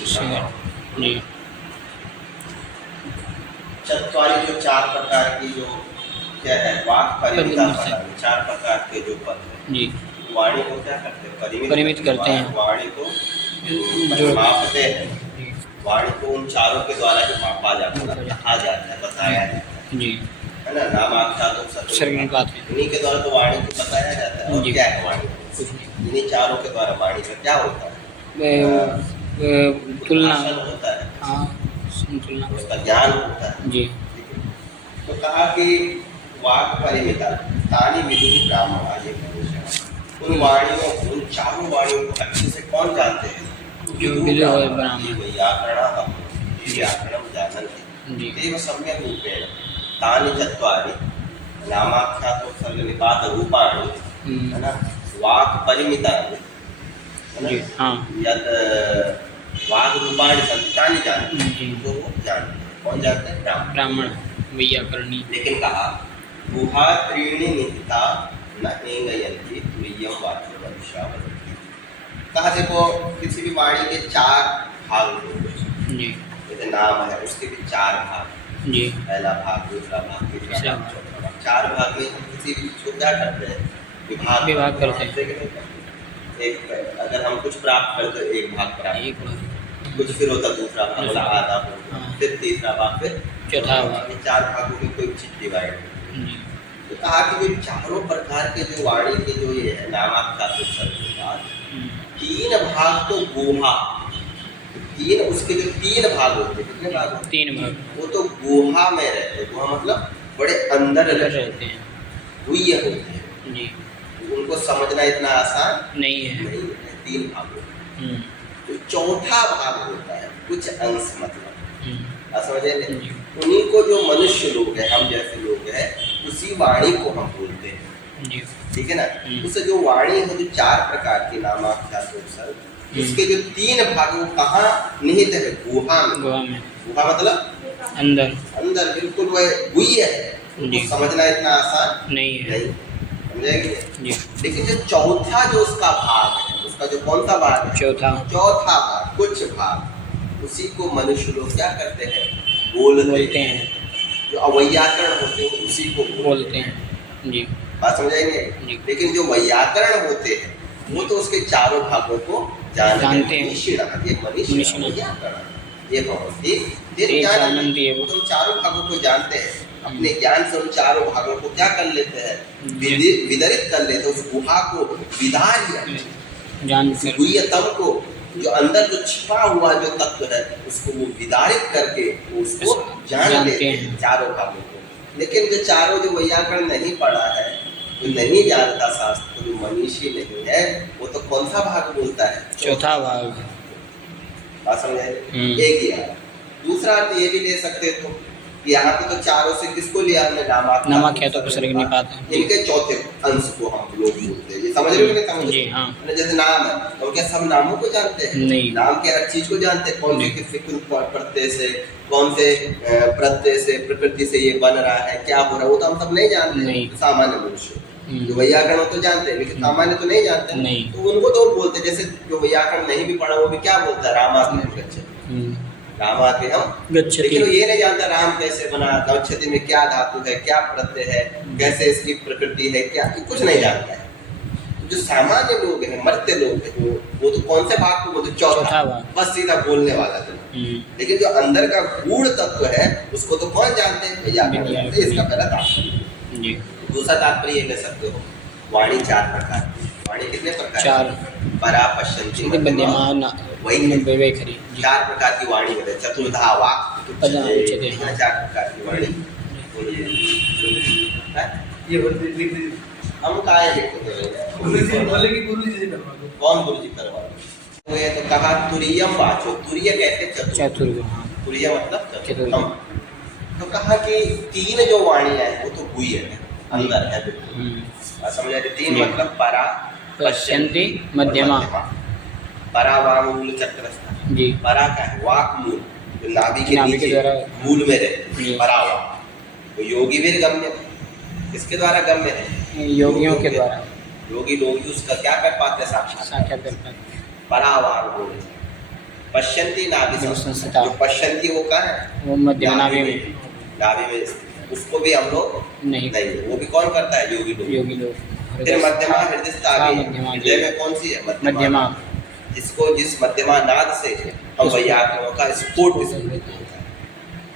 जी। चत्वारी जो चार प्रकार की जो क्या है वाक परिमिता पदार्थ, चार प्रकार के जो पद है जी। वाणी को क्या करते हैं? परिमित करते हैं। वाणी को जो मापते हैं। वाणी को उन चारों के द्वारा ही मापा जाता है, कहा जाता है, बताया जाता है। जी। है ना, नामाख्यात सर्वज्ञ बात है। इन्हीं के द्वारा तो वाणी को बताया जाता है। और क्या है वाणी? इन्हीं चारों के द्वारा वाणी का क्या होता है? तुलना होता है। हाँ, संतुलना, उसका ज्ञान होता है। जी। तो कहा कि वाक परिमिता तानी विदुर ब्राह्मण, ये उन वाणियों, उन चारों वाणियों को अच्छे से कौन जानते हैं? जो विदुर ब्राह्मण, व्याकरण व्याकरण जानन्ति जी। देव सम्यक् रूपेण तानि चत्वारि नामाख्यातोत्सर्ग निपात रूपाणि, है ना, वाक् परिमितानि, है ना, हाँ, यद वाक् रूपाणि सन्ति तानि जानन्ति, जी। तो वो जानते हैं। कौन जानते हैं? ब्राह्मण वैयाकरणी। लेकिन कहा गुहा त्रीणि निहिता न एंगयन्ति तुरीयं वाक्य मनुष्या वदन्ति। कहा देखो किसी भी वाणी के चार भाग होते हैं। जी। जैसे नाम है उसके भी चार भाग। जी। पहला भाग, दूसरा भाग, तीसरा भाग, चौथा भाग। चार भाग में हम किसी भी चीज को क्या करते हैं? विभाग करते हैं। एक अगर हम कुछ प्राप्त करते हैं एक भाग प्राप्त, एक भाग, कुछ फिर होता दूसरा भाग, मतलब आधा होता, हाँ। फिर तीसरा भाग, फिर चौथा भाग। ये चार भागों में कोई चीज डिवाइड है। जी। तो कहा कि जो चारों प्रकार के जो वाणी के जो ये है नामाख्यात तीन भाग तो गुहा, तीन उसके जो तीन भाग होते हैं, कितने भाग होते हैं? 3 भाग। वो तो गुहा में रहते हैं। गुहा मतलब बड़े अंदर रहते हैं। गुह्य होते हैं। जी। उनको समझना इतना आसान नहीं है। नहीं है। 3 भाग होते हैं। तो चौथा भाग होता है कुछ अंश, मतलब समझे नहीं? उन्हीं को जो मनुष्य लोग हैं, हम जैसे लोग हैं, उसी वाणी को हम बोलते हैं। जी। ठीक है ना? उससे जो वाणी है, जो चार प्रकार की नामाख्यात उसके जो 3 भाग वो कहाँ निहित है? गुहा में। गुहा मतलब अंदर, अंदर बिल्कुल वह गुह्य है। उनको समझना इतना आसान नहीं है। समझेंगे? जी। लेकिन जो चौथा जो उसका भाग है, उसका जो कौन सा भाग है? चौथा भाग, कुछ भाग, उसी को मनुष्य लोग क्या करते हैं? बोलते हैं। जो अवैयाकरण होते हैं उसी को बोलते हैं। जी। बात समझाएंगे? लेकिन जो वैयाकरण होते हैं वो तो उसके चारों भागों को जानते हैं। ये मनीषी वैयाकरण, ये भवन्ति वो तो चारों भागों को जानते हैं। अपने ज्ञान से उन चारों भागों को क्या कर लेते हैं? विदरित कर लेते हैं। उस गुहा को विदार गुह्यतम को, जो अंदर जो छिपा हुआ जो तत्व है, उसको वो विदारित करके उसको जान लेते हैं चारों भागों को। लेकिन जो चारों जो वैयाकरण नहीं पढ़ा है, जो नहीं जानता शास्त्र, जो मनीषी नहीं है, वो तो कौन सा भाग बोलता है? चौथा भाग। बात समझाए? एक ही है। दूसरा अर्थ ये भी ले सकते हो कि यहाँ पे तो चारों से किसको लिया हमने? नामाख्यातोत्सर्ग निपात, इनके चौथे अंश को हम लोग बोलते हैं। ये समझ रहे हो कि समझ? जी हाँ। जैसे नाम है, तो क्या सब नामों को जानते हैं? नहीं। नाम के हर चीज को जानते हैं। कौन से किससे प्रत्यय से, कौन से प्रत्यय से, प्रकृति से ये बन रहा है, क्या हो रहा है, वो तो हम सब नहीं जानते। सामान्य मनुष्य जो वैयाकरण तो जानते हैं, लेकिन सामान्य तो नहीं जानते। नहीं। तो उनको तो बोलते हैं। जैसे जो वैयाकरण नहीं भी पढ़ा वो भी क्या बोलता है? रामाग्रहम गच्छति, रामाग्रहम गच्छति। लेकिन वो ये नहीं जानता राम कैसे बना, गच्छति में क्या धातु है, क्या प्रत्यय है, कैसे इसकी प्रकृति है, क्या, कुछ नहीं जानता है। जो सामान्य लोग हैं, मर्त्य लोग हैं, वो तो कौन से भाग को बोलते? चौथा भाग, बस सीधा बोलने वाला तो। लेकिन जो अंदर का गूढ़ तत्व है उसको तो कौन जानते हैं? वैयाकरण जानते हैं। इसका पहला तात्पर्य। दूसरा तात्पर्य ये ले सकते हो, वाणी 4 प्रकार। वाणी कितने प्रकार? 4। परा, पश्यन्ति, मध्यमा, वैखरी। 4 प्रकार की वाणी होती है। चतुर्धा वाक्, 4 प्रकार की वाणी। हम काय कौन गुरु जी करवा? तो कहा तुरीयम वाचो। तुरीय कहते चतुर्थ। तुरीय मतलब चतुर्थ। तो कहा कि 3 जो वाणी है वो तो गुह्य है, अंदर है बिल्कुल। समझ आए? 3 मतलब परा, पश्यन्ति, मध्यमा। परा वाक मूल चक्रस्थ। जी। परा क्या है? वाक मूल, जो नाभि के नीचे मूल में रहते, परा वाक। तो योगी भी गम्य, किसके द्वारा गम्य है? योगियों के द्वारा। योगी लोग उसका क्या कर पाते हैं? साक्षात्कार कर पाते। परा वाक बोल। पश्यन्ति नाभि संस्थिता। जो पश्यन्ति वो कहाँ है? वो मध्य नाभि में। नाभि में उसको भी हम लोग नहीं, वो भी कौन करता है? योगी लोग। योगी लोग। फिर मध्यमा हृदय मध्यमा, हृदय में कौन सी है? मध्यमा। जिस मध्यमा नाद से हम वैयाकरणों का स्फोट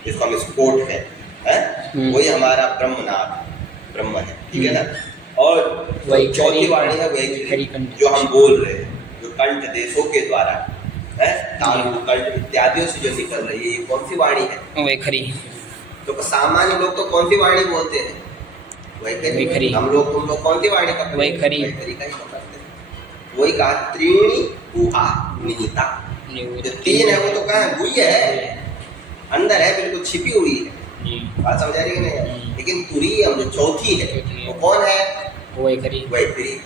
जिसको हम स्फोट हैं, वही हमारा ब्रह्म है, ठीक है ना। और चौथी वाणी है वैखरी, जो हम बोल रहे हैं, जो कंठ देशों के द्वारा है, तालु कंठ इत्यादियों से जो निकल रही है, ये कौन सी वाणी है? वैखरी। तो सामान्य लोग तो कौन सी वाणी बोलते हैं? वैखरी। तुम लोग कौन सी वाणी का? वैखरी का ही तो करते हैं। वही कहा त्रीणी गुहा निहिता, जो तीन है वो तो कहाँ है? गुह्य है, अंदर है, बिल्कुल छिपी हुई है। बात समझ आ रही है कि नहीं? लेकिन तुरीयम जो चौथी है वो कौन है? वैखरी।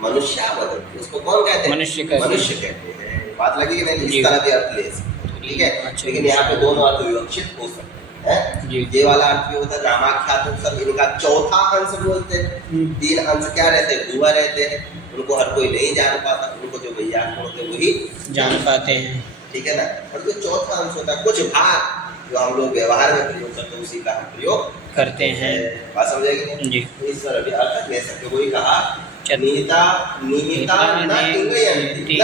मनुष्यावद, उसको कौन कहते हैं? मनुष्य कहते हैं। बात लगी कि नहीं? इस तरह भी अर्थ ले सकते, ठीक है। लेकिन यहाँ पे दोनों अर्थ विवक्षित हो सकते हैं। ये वाला अर्थ भी होता है रामाख्यात सब, इनका चौथा अंश बोलते हैं। तीन अंश क्या रहते हैं? गुहा रहते हैं। उनको हर कोई नहीं जान पाता, उनको जो वैयाकरण होते हैं वही जान पाते हैं, ठीक है ना। और जो चौथा अंश होता है, कुछ भाग जो हम लोग व्यवहार में प्रयोग करते हैं, उसी का हम प्रयोग करते हैं। बात समझेगी जी। तो इस तरह भी अर्थ ले सकते। वही कहा निहिता निहिता न इंगयन्ति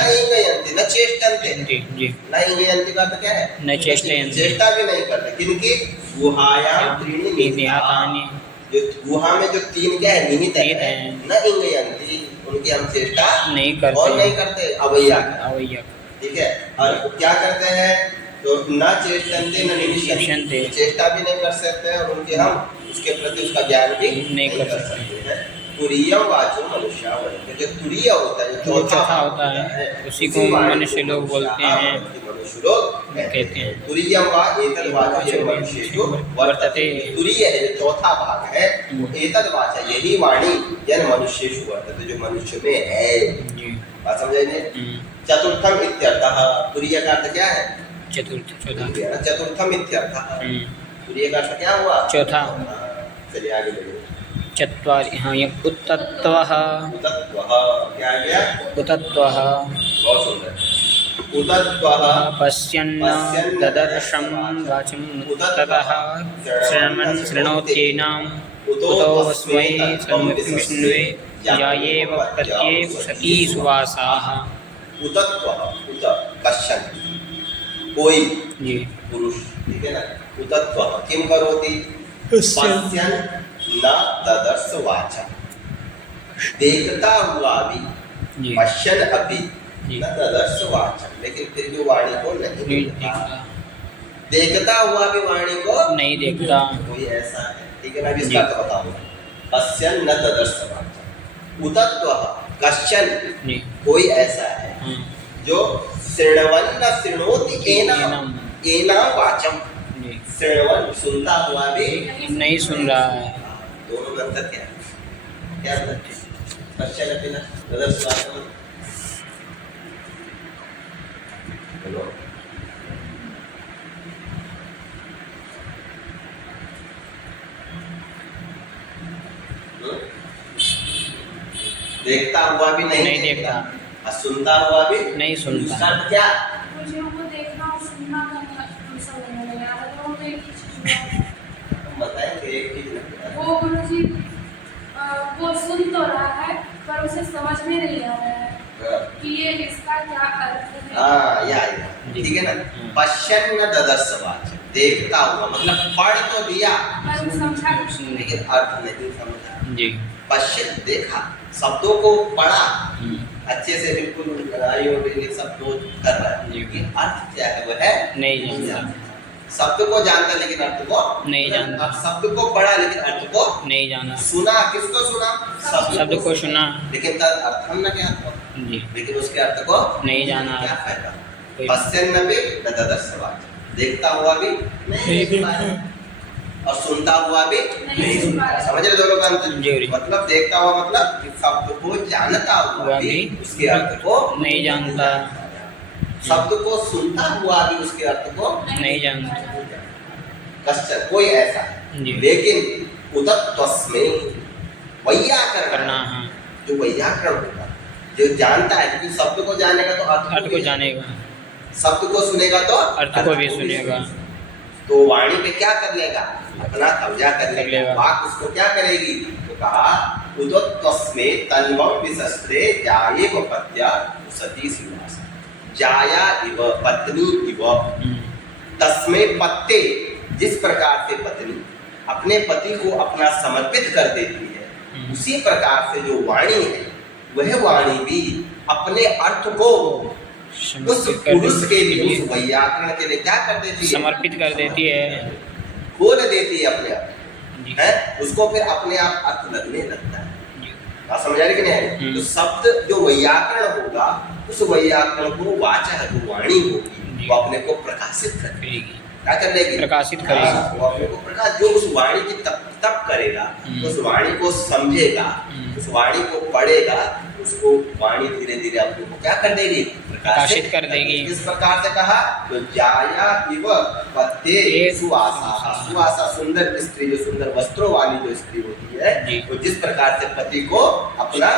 न चेष्टन्ते। न इंगयन्ति का अर्थ क्या है? न चेष्टयन्ति, चेष्टा भी नहीं करते। किनकी? गुहायां त्रीणि निहितानि, जो गुहा में जो तीन क्या है? निहित है। न इंगयन्ति, उनकी हम चेष्टा नहीं करते। अवैया, ठीक है। और क्या करते हैं? तो न चेष्टन्ते न निमिष्यन्ते, चेष्टा भी नहीं कर सकते और उनके हम उसके प्रति उसका ज्ञान भी नहीं कर सकते हैं। तुरीय वाचो मनुष्यावद, जो तुरीय होता है, जो चौथा होता है, उसी को मनुष्य लोग बोलते हैं, मनुष्य लोग कहते हैं। तुरीय वा एतद् वाचो ये मनुष्येषु वर्तते। तुरीय है जो चौथा भाग है, एतद् वाचा यही वाणी यन मनुष्येषु वर्तते, जो मनुष्य में है। बात समझाइए। चतुर्थम इत्यर्थः, तुरीय का अर्थ क्या है? चतुर्थम इत्यर्थः। तुरीय का अर्थ क्या हुआ? चौथा। चलिए आगे बढ़िए। चत्वारि, हाँ, ये उतत्वः। क्या आ गया? उतत्वः। बहुत सुंदर। उतत्वः पश्यन्न ददर्शं वाचं ततः श्रवणं शृणोत्येनाम् उतोऽस्मै सर्वमिष्णवे यायेव प्रत्ये उसती सुवासाः। उतत्वः, उत कश्चन, कोई पुरुष, ठीक है ना। उतत्वः किं करोति? पश्यन् न ददर्श वाचा, देखता हुआ भी, पश्यन अपि न ददर्श वाचा, लेकिन फिर भी वाणी को नहीं देखता। देखता हुआ भी वाणी को नहीं देखता, कोई ऐसा है, ठीक है ना। इसका अर्थ बताऊंगा। पश्यन न ददर्श वाचा, उतत्वः कश्चन, कोई ऐसा है जो शृण्वन् न शृणोति एनाम वाचम, श्रवण सुनता हुआ भी नहीं सुन रहा है। दोनों में अंतर क्या है? क्या अंतर है? पश्चन अपि न ददर्श वाचम। बोलो। देखता हुआ भी नहीं देखता, और सुनता हुआ भी नहीं सुनता। क्या? मुझे वो देखना और सुनना बताएंगे एक चीज। वो गुरुजी वो सुन तो रहा है पर उसे समझ में नहीं आ रहा है कि ये इसका क्या अर्थ है। हाँ, या ठीक है ना। पश्यन न ददर्श वाचम, देखता हुआ मतलब पढ़ तो दिया पर समझा कुछ नहीं, लेकिन अर्थ नहीं समझा जी। पश्यन देखा, शब्दों को पढ़ा अच्छे से, बिल्कुल आयोडिक सब कुछ कर रहा है, लेकिन अर्थ क्या है वह है नहीं जानता। शब्द को जानता लेकिन अर्थ को नहीं जानता। शब्द को पढ़ा लेकिन अर्थ को नहीं जाना। सुना, किसको सुना? शब्द को सुना, लेकिन तद अर्थम न क्या जी, लेकिन उसके अर्थ को नहीं जाना। क्या फायदा? पश्यन न भी न ददर्श वाचम, देखता हुआ भी नहीं देख पा रहा और सुनता हुआ भी नहीं सुन पा रहा। समझ रहे दोनों का अंतर? मतलब देखता हुआ मतलब शब्द को जानता हुआ भी उसके अर्थ को नहीं जानता, शब्द को सुनता हुआ भी उसके अर्थ को नहीं जानता। कश्चन, कोई ऐसा है, लेकिन उतत्वस्मै वैयाकरण करना, जो वैयाकरण होगा, जो जानता है, क्योंकि शब्द को जानेगा तो अर्थ को जानेगा, शब्द को सुनेगा तो अर्थ को भी सुनेगा। तो वाणी पे क्या कर लेगा, अपना कब्जा कर लेगा। वाक उसको क्या करेगी, तो कहा उदोत्तस्मे तन्वं विशस्त्रे जायेव पत्या सती सिंहास, जाया इव पत्नी इव, तस्मे पत्ते, जिस प्रकार से पत्नी अपने पति को अपना समर्पित कर देती है, उसी प्रकार से जो वाणी है वह वाणी भी अपने अर्थ को उस पुरुष के लिए, उस वैयाकरण के लिए क्या कर देती है, समर्पित कर देती है, खोल देती है अपने आप है, उसको फिर अपने आप अर्थ लगने लगता है। बात समझ आ रही कि नहीं? तो शब्द जो वैयाकरण होगा उस वैयाकरण को वाचा जो वाणी होगी वो अपने को प्रकाशित करेगी। क्या कर लेगी, प्रकाशित करेगी। वो अपने को प्रकाश, जो उस वाणी की तप करेगा, उस वाणी को समझेगा, उस वाणी को पढ़ेगा, उसको वाणी धीरे धीरे अपने को क्या कर देगी, प्रकाशित कर देगी। इस प्रकार से कहा तो जाया इव पत्ते सुवासा, सुवासा सुंदर स्त्री, जो सुंदर वस्त्रों वाली जो स्त्री होती है, तो जिस प्रकार से पति को अपना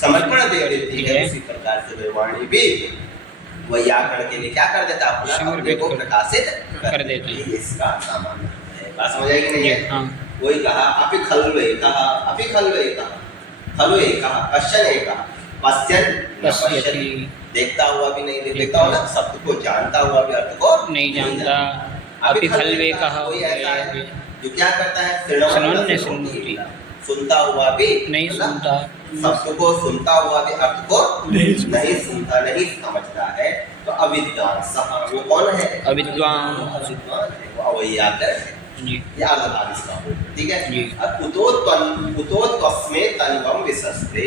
समर्पण दे देती है, उसी प्रकार से वाणी भी वैयाकरण के लिए क्या कर देता, अपने को प्रकाशित कर देती है। इसका सामान्य है। बात समझ आएगी नहीं है? वही कहा अपि खल्वे कहा, अपि खल्वे कहा, खल्वे कहा, पश्यन कहा, पश्यन पश्यति, देखता हुआ भी नहीं देखता हो ना, शब्द को जानता हुआ भी अर्थ को नहीं जानता। अपि खल्वे कहा, कोई ऐसा है जो क्या करता है, श्रवण सुनती, सुनता हुआ भी नहीं सुनता, शब्द को सुनता हुआ भी अर्थ को नहीं सुनता, नहीं समझता है, तो अविद्वान सह, वो कौन है, अविद्वान, वो अवैयाकरण है। याद रखना इसका, ठीक है। उतोत्वस्मे तन्वं विशस्ते,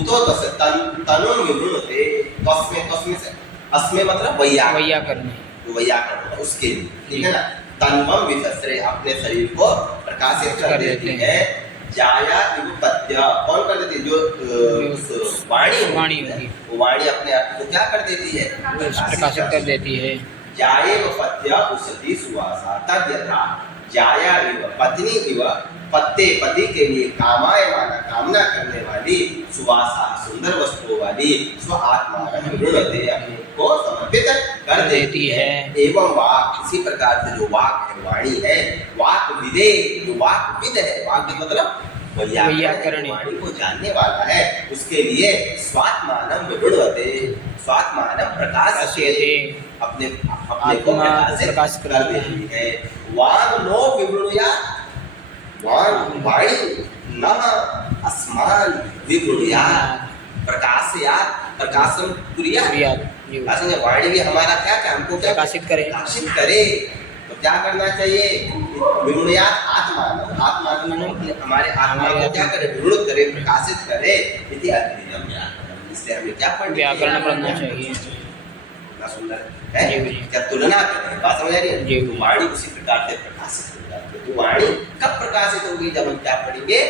उतोत्वस्य तनुं विवृणुते, तस्मे से अस्मे मतलब वैयाकरण, तो वैयाकरण उसके लिए, ठीक है ना। तन्वं विशस्ते, अपने शरीर को प्रकाशित कर देती है। जाया इव पत्या, कौन कर देती है, जो वाणी होगी, वो वाणी अपने अर्थ को क्या कर देती है, प्रकाशित कर देती है। जायेव पत्या उसति सुवासा, तद यथा जाया इव पत्नी इव पत्ते, पति के लिए कामायमाना, कामना करने वाली, सुवासा सुंदर वस्तुओं वाली, स्व आत्मा विवृणते, अपने को समर्पित कर देती है। एवं वाक, इसी प्रकार से जो वाक है, वाणी है, वाक विदे, जो वाक विद है, वाक मतलब वैयाकरण, वाणी को जानने वाला है, उसके लिए स्वात्मानं विवृणते, स्वात्मानं प्रकाशयते, अपने को प्रकाशित कर देती है। वांग नो विवृणुयात्, वाणी न अस्मान् विवृणुयात्, प्रकाशयात्, प्रकाशन कुर्यात्, वाणी भी हमारा क्या काम, हमको क्या प्रकाशित करे। तो क्या करना चाहिए, विवृणुयात् आत्मानं, आत्मानं हमारे आत्मा को क्या करे, विवृणुत करे, प्रकाशित करे। इति अध्ययनम व्याकरणम, इसलिए हमें क्या पढ़ना, व्याकरण पढ़ना चाहिए। सुंदर है, क्या तुलना करें, बात समझ आ रही है। तो वाणी उसी प्रकार से प्रकाशित हो जाती है। तो वाणी कब प्रकाशित होगी, जब हम क्या पढ़ेंगे,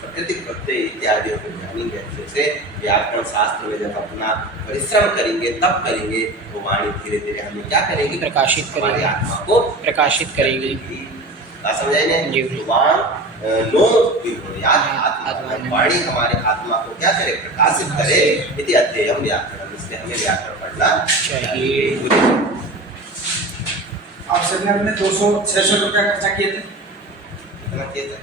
प्रकृति प्रत्यय इत्यादि को जानेंगे अच्छे से, व्याकरण शास्त्र में जब अपना परिश्रम करेंगे तब करेंगे, तो वाणी धीरे धीरे हमें क्या करेगी, प्रकाशित करेगी, आत्मा को प्रकाशित करेगी। बात समझ आई नहीं? नो विवृणुयात् आत्मा, वाणी हमारे आत्मा को क्या करे, प्रकाशित करे। इति अध्ययनम व्याकरणम, इसलिए हमें व्याकरण पढ़ना चाहिए। आप सबने अपने 200-600 रुपया खर्चा किए थे, कितना किए थे?